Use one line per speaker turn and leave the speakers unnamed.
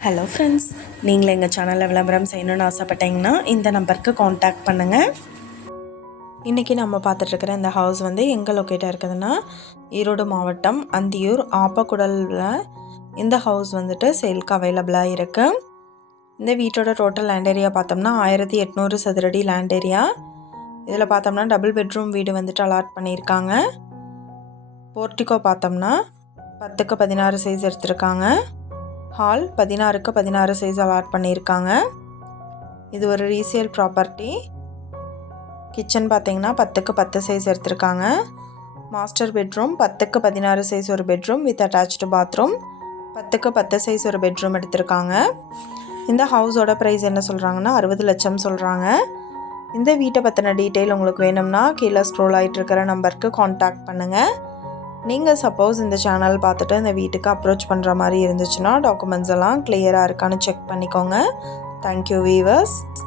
Hello friends நீங்கள் எங்கள் சேனலில் விளம்பரம் செய்யணும்னு ஆசைப்பட்டீங்கன்னா இந்த நம்பருக்கு காண்டாக்ட் பண்ணுங்கள் இன்றைக்கி நம்ம பார்த்துட்ருக்கிற இந்த ஹவுஸ் வந்து எங்கே லொக்கேட்டாக இருக்குதுன்னா ஈரோடு மாவட்டம் அந்தியூர் ஆப்பக்குடலில் இந்த ஹவுஸ் வந்துட்டு சேல்க்கு அவைலபிளாக இருக்குது இந்த வீட்டோட டோட்டல் லேண்ட் ஏரியா பார்த்தோம்னா ஆயிரத்தி எட்நூறு சதுரடி லேண்ட் ஏரியா இதில் பார்த்தோம்னா டபுள் பெட்ரூம் வீடு வந்துட்டு அலாட் பண்ணியிருக்காங்க. போர்ட்டிகோ பார்த்தோம்னா பத்துக்கு பதினாறு சைஸ் எடுத்திருக்காங்க. ஹால் பதினாறுக்கு பதினாறு சைஸ் அலாட் பண்ணியிருக்காங்க. இது ஒரு ரீசேல் ப்ராப்பர்ட்டி கிச்சன் பார்த்திங்கன்னா பத்துக்கு பத்து சைஸ் எடுத்திருக்காங்க. மாஸ்டர் பெட்ரூம் பத்துக்கு பதினாறு சைஸ் ஒரு பெட்ரூம் வித் அட்டாச்சு பாத்ரூம் பத்துக்கு பத்து சைஸ் ஒரு பெட்ரூம் எடுத்திருக்காங்க. இந்த ஹவுஸோட ப்ரைஸ் என்ன சொல்கிறாங்கன்னா அறுபது லட்சம் சொல்கிறாங்க இந்த வீட்டை பற்றின டீட்டெயில் உங்களுக்கு வேணும்னா கீழே ஸ்க்ரோல் ஆகிட்டு இருக்கிற நம்பருக்கு காண்டாக்ட் பண்ணுங்கள் நீங்கள் சப்போஸ் இந்த சேனல் பார்த்துட்டு இந்த வீட்டுக்கு அப்ரோச் பண்ணுற மாதிரி இருந்துச்சுன்னா டாக்குமெண்ட்ஸ் எல்லாம் கிளியராக இருக்கான்னு செக் பண்ணிக்கோங்க. Thank you viewers